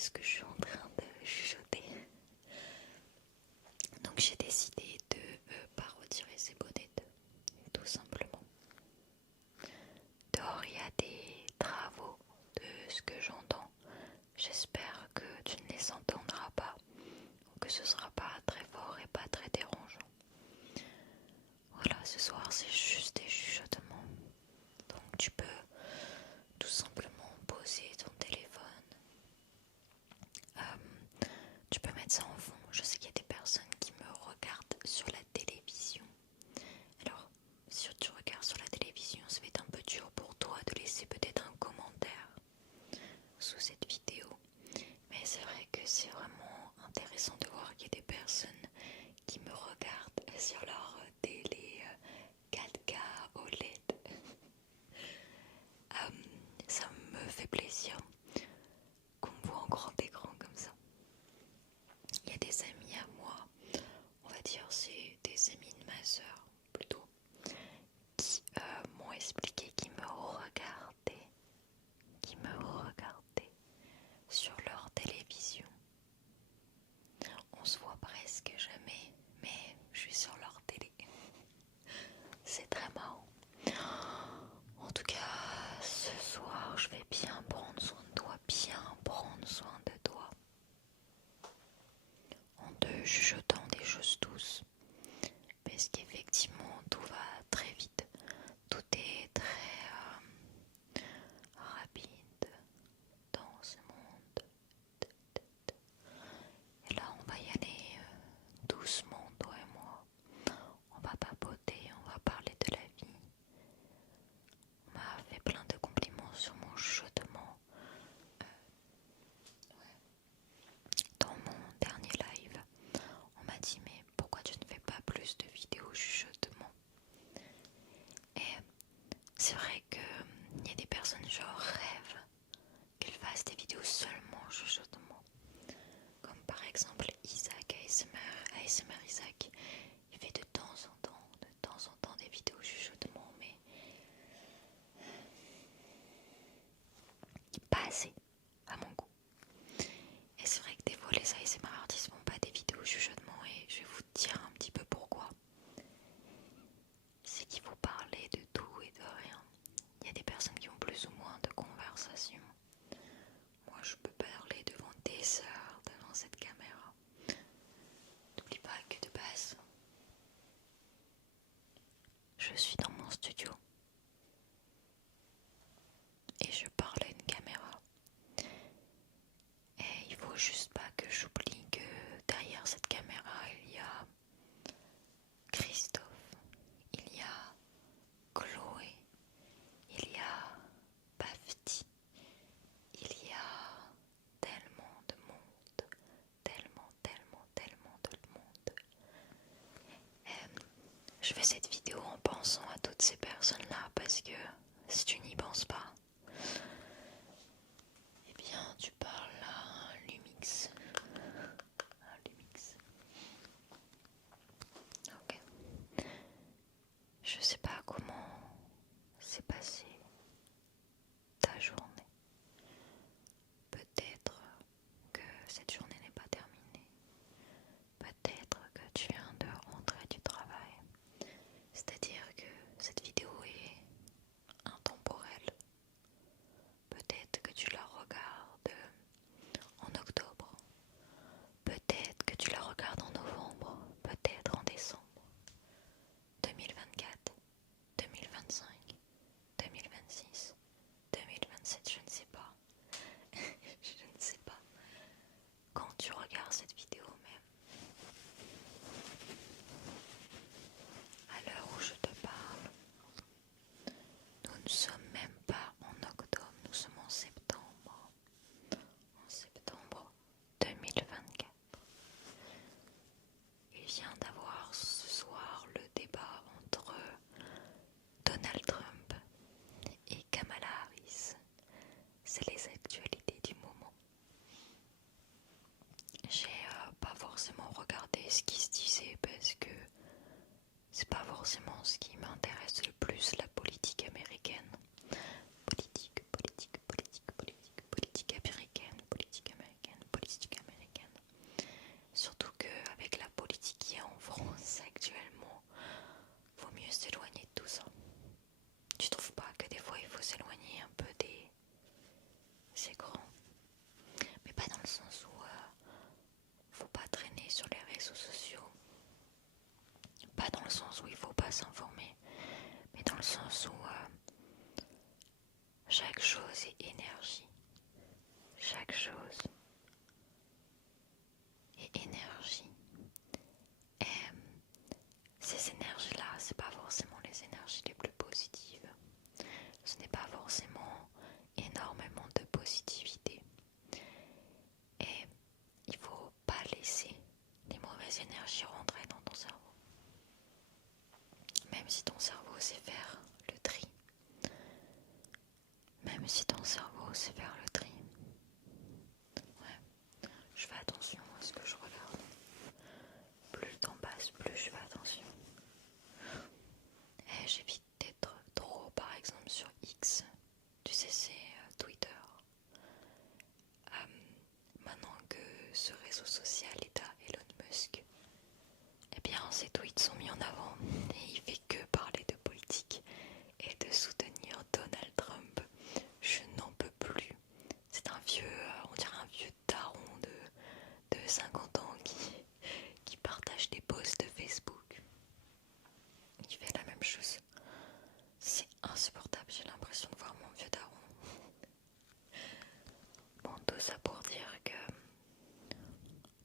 ce que je suis en train de chuchoter. Donc j'ai décidé de pas retirer ces bonnettes, tout simplement. Dehors il y a des travaux de ce que j'entends. J'espère que tu ne les entendras pas ou que ce sera pas très fort et pas très dérangeant. Voilà, ce soir c'est juste des chuchotements. Donc tu peux tout simplement poser ton téléphone. Tu peux mettre ça en fond. Je sais qu'il y a des personnes qui me regardent sur la télévision. Alors, si tu regardes sur la télévision, ça va être un peu dur pour toi de laisser peut-être un commentaire sous cette vidéo. Mais c'est vrai que c'est vraiment intéressant de voir qu'il y a des personnes qui me regardent sur leur télé 4K OLED. Ça me fait plaisir qu'on me voit en grand écran comme ça. Il y a des amis à moi, on va dire c'est des amis de ma soeur plutôt, qui m'ont expliqué qu'ils me regardaient sur leur télévision. On se voit presque jamais, mais je suis sur leur télé. C'est très marrant. En tout cas, ce soir, je vais bien prendre soin de toi, bien prendre soin de toi. En te chuchotant des choses douces. Parce qu'effectivement, tout va très vite. Tout est très rapide dans ce monde. Et là, on va y aller doucement, toi et moi. On va papoter, on va parler de la vie. On m'a fait plein de compliments sur mon chuchotement. Dans mon dernier live, on m'a dit mais pourquoi tu ne fais pas plus de vidéos chuchotement? Et c'est vrai qu'il y a des personnes genre rêvent qu'ils fassent des vidéos seulement chuchotement. Comme par exemple Isaac ASMR Isaac. Il fait de temps en temps des vidéos chuchotement, mais pas assez à mon goût. Et c'est vrai que des fois les ASMR artistes font pas des vidéos chuchotement et je vais vous dire un petit peu pourquoi. C'est qu'il faut parler de tout et de rien. Il y a des personnes qui ont plus ou moins de conversations. Moi je peux parler devant des heures devant cette caméra. N'oublie pas que de base, je suis dans mon studio et je parle à une caméra. Et il faut juste pas que j'oublie que derrière cette caméra il y a Christophe, il y a Chloé, il y a Bafti, il y a tellement de monde, tellement de monde. Je fais cette vidéo en pensant à toutes ces personnes-là parce que si tu n'y penses pas, eh bien tu parles à un Lumix. Ok. Je sais pas comment s'est passée ta journée. Peut-être que cette journée n'est pas terminée. Peut-être que tu viens de rentrer du travail. C'est-à-dire que cette vidéo est intemporelle. Peut-être que tu la regardes en octobre. Peut-être que tu la regardes en novembre. Peut-être en décembre. 2024, 2025, 2026, 2027, je ne sais pas. Je ne sais pas quand tu regardes cette vidéo même. À l'heure où je te parle, nous ne sommes même pas en octobre, nous sommes en septembre. En septembre 2024. Il vient d'avoir ce soir le débat entre Donald Trump et Kamala Harris. C'est les actualités du moment. J'ai pas forcément regardé ce qui se disait parce que c'est pas forcément ce qui m'intéresse le plus, la politique américaine. Politique américaine. énergies rentraient dans ton cerveau. Même si ton cerveau sait faire le tri. Même si ton cerveau sait faire le tri. Ouais, je fais attention à ce que je regarde. Plus le temps passe, plus je fais attention. Et j'évite d'être trop, par exemple, sur X. Tu sais, c'est Twitter. Maintenant que ce réseau social est à Elon Musk, eh bien ses tweets sont mis en avant et il fait que parler de politique et de soutenir Donald Trump. Je n'en peux plus. C'est un vieux, on dirait un vieux daron de 50 ans qui partage des posts de Facebook. Il fait la même chose. C'est insupportable, j'ai l'impression de voir mon vieux daron. Bon, tout ça pour dire que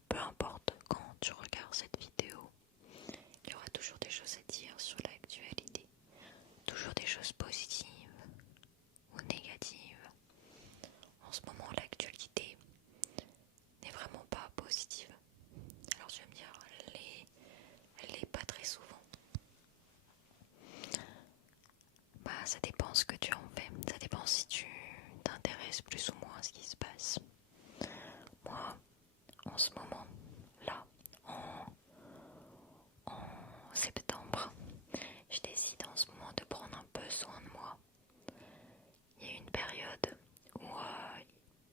peu importe quand tu regardes cette vidéo, il y aura toujours des choses à dire sur l'actualité. Toujours des choses positives ou négatives. En ce moment, l'actualité n'est vraiment pas positive. Alors tu vas me dire, elle l'est pas très souvent. Bah, ça dépend ce que tu en fais. Ça dépend si tu t'intéresses plus ou moins à ce qui se passe. Moi, en ce moment, là, en septembre, je décide en ce moment de prendre un peu soin de moi. Il y a eu une période où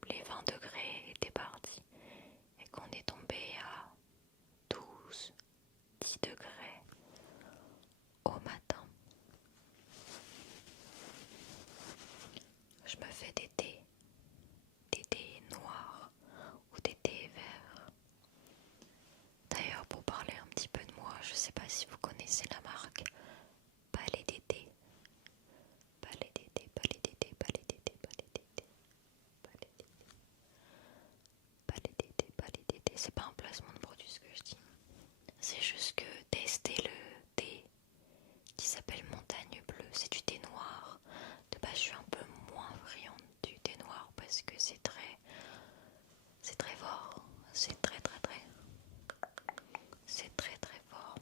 les 20 degrés étaient partis et qu'on est tombé à 12, 10 degrés au matin. Je me fais des thés noirs ou des thés verts. D'ailleurs, pour parler un petit peu de moi, je sais pas si vous connaissez la marque Palais d'été. Palais d'été, palais d'été, palais d'été, palais d'été, palais d'été, palais d'été, palais d'été. C'est pas un placement de produit ce que je dis. C'est juste que tester le thé qui s'appelle Montagne Bleue, c'est du thé noir. De base, je suis un peu moins friande du thé noir parce que c'est très fort. C'est très fort.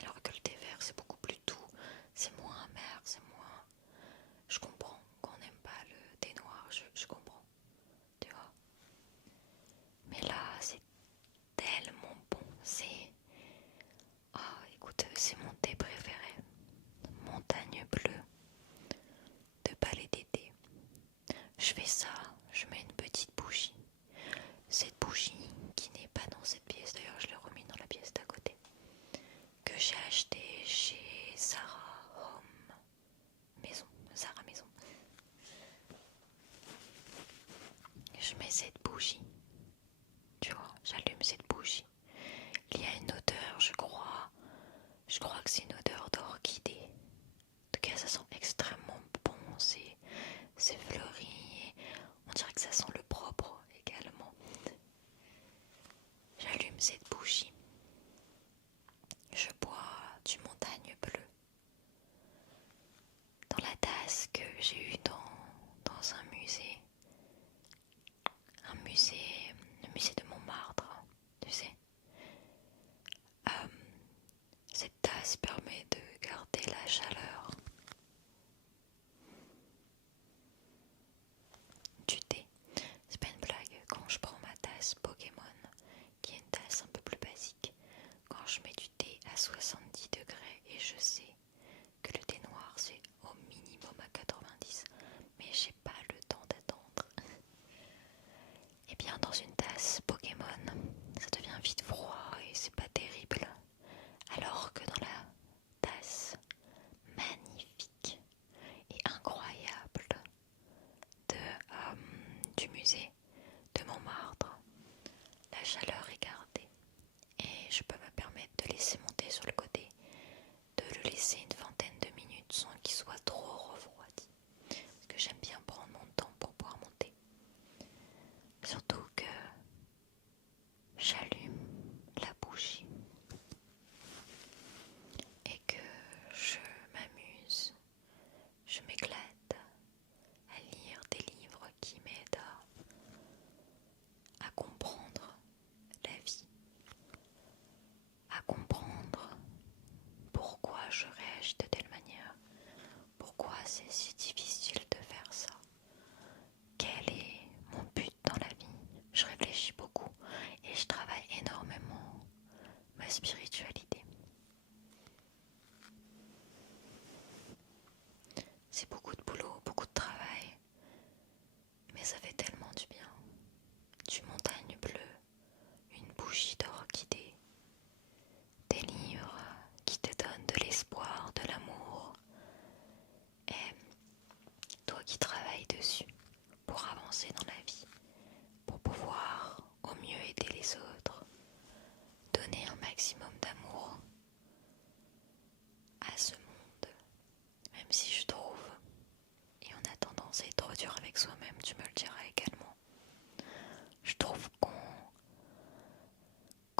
Alors que le thé vert, c'est beaucoup plus doux, c'est moins amer, c'est moins. Je comprends qu'on n'aime pas le thé noir, je comprends, tu vois. Mais là, c'est tellement bon, c'est. Ah, écoute, c'est mon thé préféré. Montagne Bleue de Palais d'été. Je fais ça, je mets une petite bougie. Cette bougie qui n'est pas dans cette pièce, d'ailleurs je l'ai remis dans la pièce d'à côté, que j'ai acheté chez Zara Home Maison, Zara Maison. Je mets cette bougie, tu vois, j'allume cette bougie. Il y a une odeur, je crois que c'est une odeur d'orchidée. En tout cas, ça sent extrêmement bon, c'est fleuri et on dirait que ça sent le propre également. J'allume cette bougie. Je bois du Montagne Bleue dans la tasse que j'ai eue dans un musée. Le musée de Montmartre, tu sais. Cette tasse permet de garder la chaleur du thé. C'est pas une blague, quand je prends ma tasse Pokémon, qui est une tasse un peu plus basique, quand je mets du thé à 70 degrés et je sais que le thé noir c'est au minimum à 90, mais j'ai pas le temps d'attendre. Et bien dans une tasse Pokémon, ça devient vite froid et c'est pas terrible. Alors que dans la tasse magnifique et incroyable du musée de Montmartre, la chaleur est gardée et je peux me permettre de laisser monter sur le côté, de le laisser une vingtaine de minutes sans qu'il soit trop refroidi, parce que j'aime bien prendre mon temps pour boire mon thé. Surtout que j'allume la bougie et que je m'amuse, je m'éclate à lire des livres qui m'aident à comprendre la vie,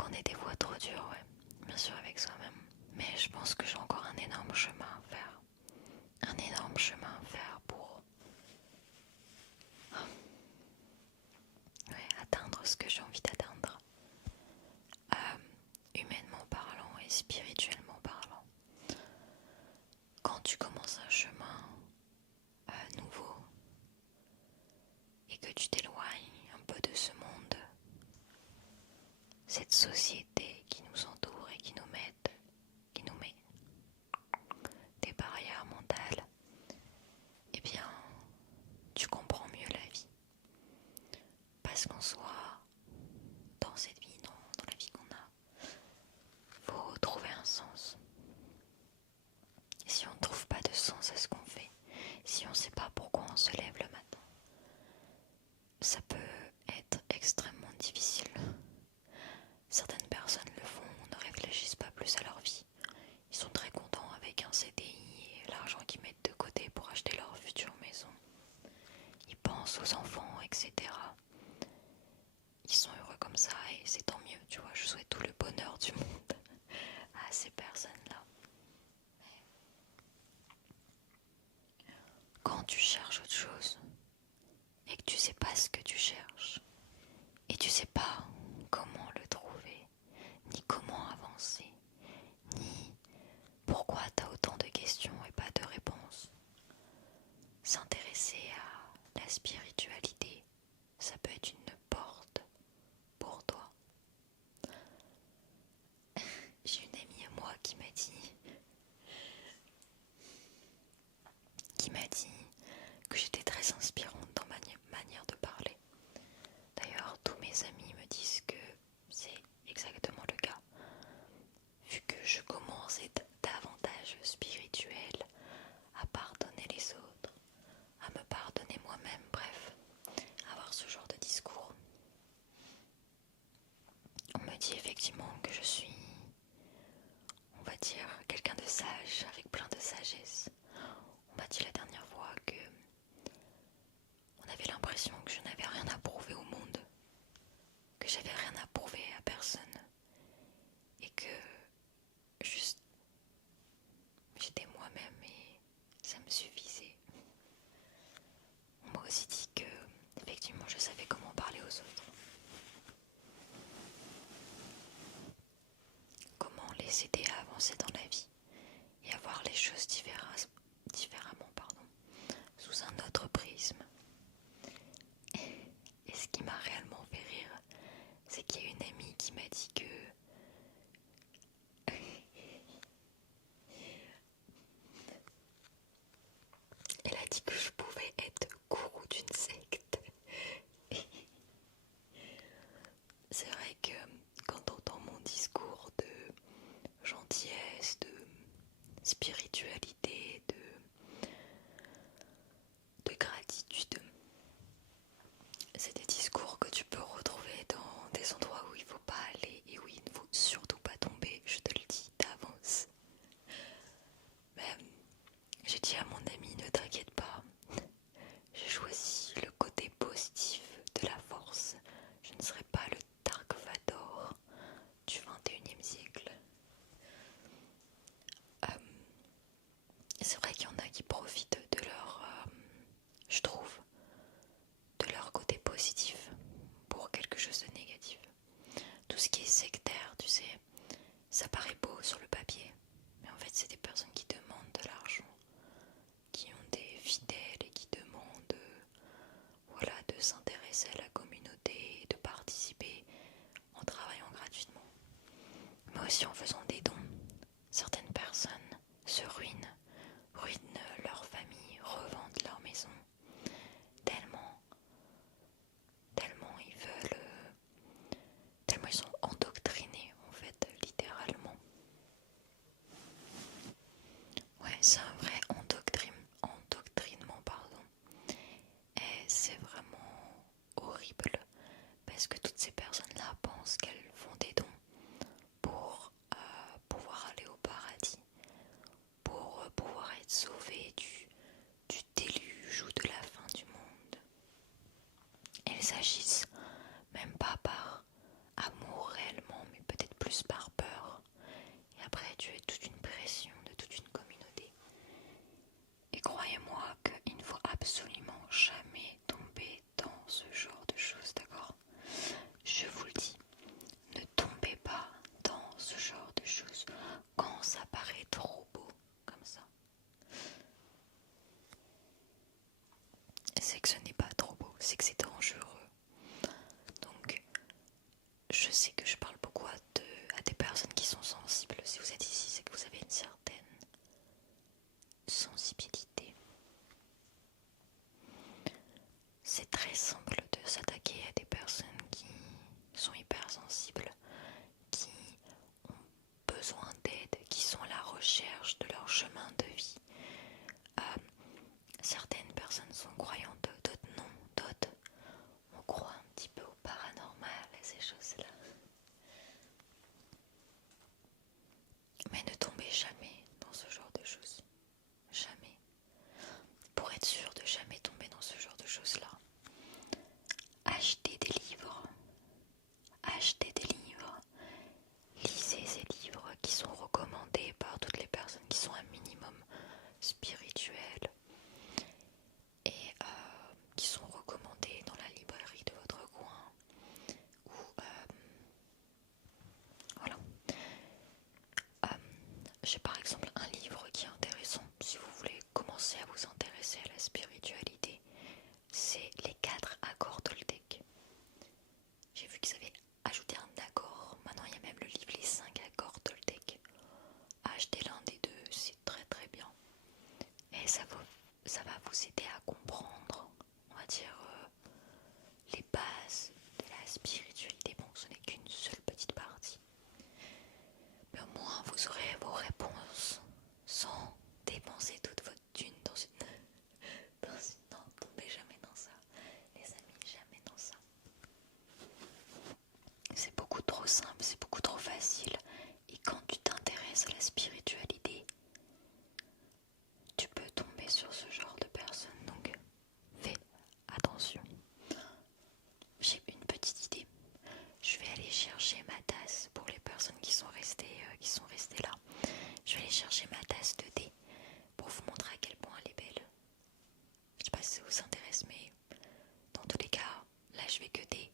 qu'on est des fois trop dur, ouais, bien sûr avec soi-même. Mais je pense que j'ai encore un énorme chemin à faire. Un énorme chemin à faire pour atteindre ce que j'ai envie d'atteindre. Humainement parlant et spirituellement parlant. Quand tu commences un chemin nouveau et que tu t'éloignes un peu de ce monde, cette société qui nous entoure et qui nous met des barrières mentales, eh bien, tu comprends mieux la vie. Parce qu'en soi, dans cette vie, dans la vie qu'on a, faut trouver un sens. Et si on ne trouve pas de sens à ce qu'on fait, si on ne sait pas pourquoi on se lève le matin, ça peut être extrêmement difficile. Certaines personnes le font, ne réfléchissent pas plus à leur vie. Ils sont très contents avec un CDI et l'argent qu'ils mettent de côté pour acheter leur future maison. Ils pensent aux enfants, etc. Ils sont heureux comme ça et c'est tant mieux, tu vois. Je souhaite tout le bonheur du monde à ces personnes-là. Quand tu cherches autre chose et que tu sais pas ce que tu cherches et tu sais pas comment le trouver, ni comment avancer, ni pourquoi tu as autant de questions et pas de réponses, s'intéresser à la spiritualité, ça peut être une porte pour toi. J'ai une amie à moi qui m'a dit que j'étais très inspirante dans ma manière de parler. D'ailleurs, tous mes amis me disent que c'est exactement le cas. Vu que je commence à être davantage spirituelle, à pardonner les autres, à me pardonner moi-même, bref, avoir ce genre de discours. On me dit effectivement que je suis, on va dire, quelqu'un de sage, avec plein de sagesse. On m'a dit la dernière fois que on avait l'impression que je n'avais rien à prouver au monde, que j'avais rien à prouver à personne, et que juste j'étais moi-même et ça me suffisait. On m'a aussi dit que effectivement je savais comment parler aux autres, comment les aider à avancer dans la vie et à voir les choses différemment, sous un autre prisme. Et ce qui m'a réellement fait rire, c'est qu'il y a une amie qui m'a dit que elle a dit que je pouvais être gourou d'une secte. C'est vrai que quand on entend mon discours de gentillesse, de spiritualité, de gratitude, c'est des discours que tu peux retrouver dans des endroits où il ne faut pas aller et où il ne faut surtout pas tomber, je te le dis d'avance. Mais j'ai dit à mon ami, ne t'inquiète pas, j'ai choisi le côté positif de la force. Je ne serai pas le Dark Vador du 21e siècle. C'est vrai qu'il y en a qui profitent de je trouve, de leur côté positif pour quelque chose de négatif. Tout ce qui est sectaire, tu sais, ça paraît beau sur le papier, mais en fait c'est des personnes qui demandent de l'argent, qui ont des fidèles et qui demandent de s'intéresser à la communauté et de participer en travaillant gratuitement, mais aussi en faisant des dons. Certaines personnes se ruinent leur famille, revendent leur maison, tellement ils veulent, tellement ils sont endoctrinés en fait, littéralement. Ouais, c'est un vrai endoctrinement, pardon. Et c'est vraiment horrible parce que toutes ces personnes-là pensent qu'elles font des dons pour plus par peur. Et après, tu es toute une pression de toute une communauté. Et croyez-moi qu'il ne faut absolument jamais tomber dans ce genre de choses, d'accord? Je vous le dis, ne tombez pas dans ce genre de choses quand ça paraît trop beau comme ça. C'est que ce n'est pas trop beau, c'est que c'est dangereux. Donc, je sais que je parle beaucoup à des personnes qui sont sensibles. Si vous êtes ici, c'est que vous avez une certaine sensibilité. C'est très simple de s'attaquer à des personnes qui sont hypersensibles, qui ont besoin d'aide, qui sont à la recherche de leur chemin de vie. Certaines personnes sont croyantes, d'autres non, d'autres on croit un petit peu au paranormal et ces choses-là. Mais ne tombez jamais dans ce genre de choses. Jamais. Pour être sûr de jamais tomber dans ce genre de choses-là, achetez des livres. Achetez des livres. Lisez ces livres qui sont recommandés par toutes les personnes qui sont un minimum spirituelles et qui sont recommandés dans la librairie de votre coin ou voilà. J'ai par exemple un livre qui est intéressant si vous voulez commencer à vous intéresser à la spiritualité, c'est les 4 accords Toltec. J'ai vu qu'ils avaient ajouté un accord, maintenant il y a même le livre les 5 accords Toltec. Achetez l'un des deux, c'est très très bien. Et ça va vous aider à comprendre, on va dire, les bases de la spiritualité. Bon, ce n'est qu'une seule petite partie. Mais au moins, vous aurez vos réponses sans dépenser toute votre thune dans une... Non, tombez jamais dans ça. Les amis, jamais dans ça. C'est beaucoup trop simple, c'est beaucoup trop facile. Et quand tu t'intéresses à la spiritualité, tu peux tomber sur ce genre de personnes. Donc, fais attention. J'ai une petite idée. Je vais aller chercher ma tasse pour les personnes qui sont restées là. Je vais aller chercher ma tasse de thé pour vous montrer à quel point elle est belle. Je sais pas si ça vous intéresse, mais dans tous les cas, là je vais que thé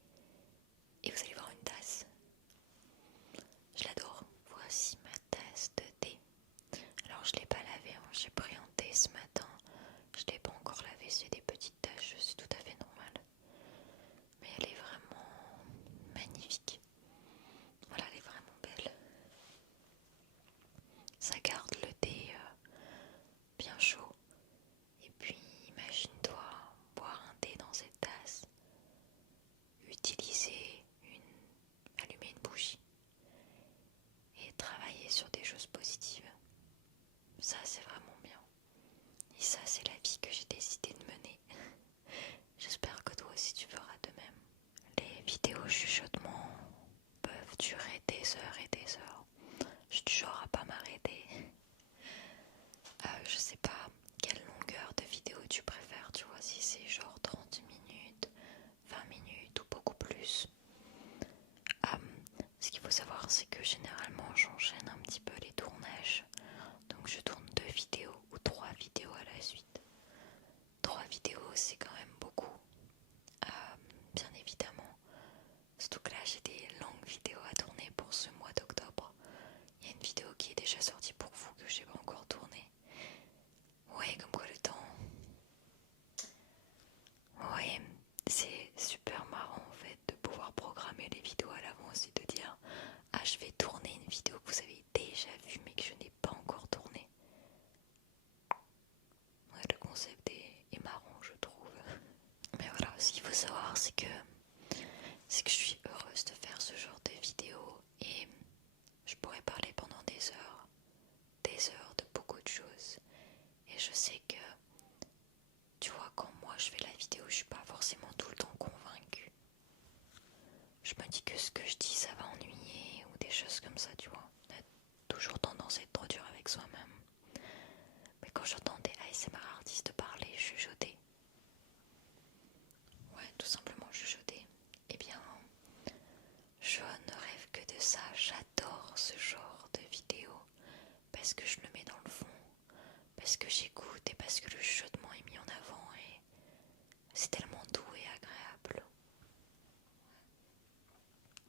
et vous allez voir une tasse. Je l'adore. Voici ma tasse de thé. Alors je l'ai pas lavée, hein. J'ai pris un thé ce matin. Je l'ai pas encore lavé, c'est des petites taches, c'est tout à fait normal. Mais elle est vraiment magnifique. Voilà, elle est vraiment belle. Ça garde le thé bien chaud. Et puis imagine-toi boire un thé dans cette tasse, allumer une bougie et travailler sur des choses positives. Ça c'est vraiment bien. Et ça c'est la vie que j'ai décidé de mener. J'espère que toi aussi tu feras de même. Les vidéos chuchotements peuvent durer des heures et des heures. Je suis du genre à pas m'arrêter. Je sais pas quelle longueur de vidéo tu préfères, tu vois, si c'est genre 30 minutes, 20 minutes ou beaucoup plus. Ce qu'il faut savoir, c'est que généralement j'enchaîne un petit peu les tournages. Donc je tourne 2 vidéos ou 3 vidéos à la suite. 3 vidéos, c'est quand même beaucoup. Bien évidemment. Surtout que là, j'ai des longues vidéos à tourner pour ce mois d'octobre. Il y a une vidéo qui est déjà sortie pour vous que j'ai pas encore tournée. Ouais, comme quoi le temps. Ouais, c'est super marrant en fait de pouvoir programmer les vidéos à l'avance et de dire ah, je vais tourner une vidéo que vous avez déjà vue mais que je n'ai pas encore tournée. Ouais, le concept est marrant, je trouve. Mais voilà, ce qu'il faut savoir, c'est que je suis heureuse de faire ce genre de vidéos et je pourrais parler pendant des heures de beaucoup de choses. Et je sais que, tu vois, quand moi je fais la vidéo, je suis pas forcément tout le temps convaincue. Je me dis que ce que je dis, ça va ennuyer ou des choses comme ça, tu vois. On a toujours tendance à être trop dur avec soi-même. Mais quand j'entends des ASMR artistes parler, chuchoter, ouais, tout simplement chuchoter, eh bien, je ne rêve que de ça. J'adore parce que je le mets dans le fond, parce que j'écoute et parce que le chuchotement est mis en avant et c'est tellement doux et agréable.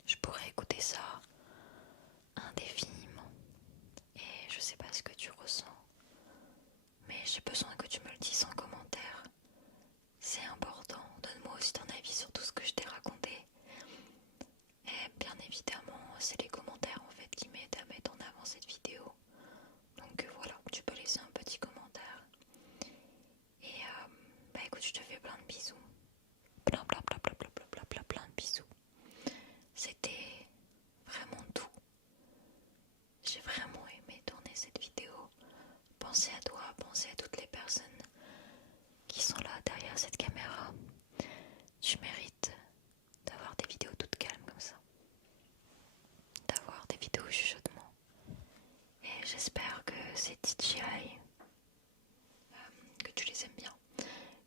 Je pourrais écouter ça indéfiniment et je sais pas ce que tu ressens, mais j'ai besoin que tu me le dises en commentaire. C'est important, donne-moi aussi ton avis sur tout ce que je t'ai raconté. Et bien évidemment, c'est les commentaires en fait qui m'aident à mettre en avant cette vidéo. Donc voilà, tu peux laisser un petit commentaire. Et bah écoute, je te fais plein de bisous. Plein de bisous. C'était vraiment doux. J'ai vraiment aimé tourner cette vidéo. Pensez à toi, pensez à toutes les personnes qui sont là derrière cette caméra. Tu mérites d'avoir des vidéos toutes calmes comme ça. D'avoir des vidéos chuchotement. Et j'espère que ces DJI, que tu les aimes bien.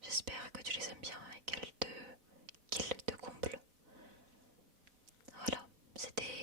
J'espère que tu les aimes bien et qu'ils te comblent. Voilà, c'était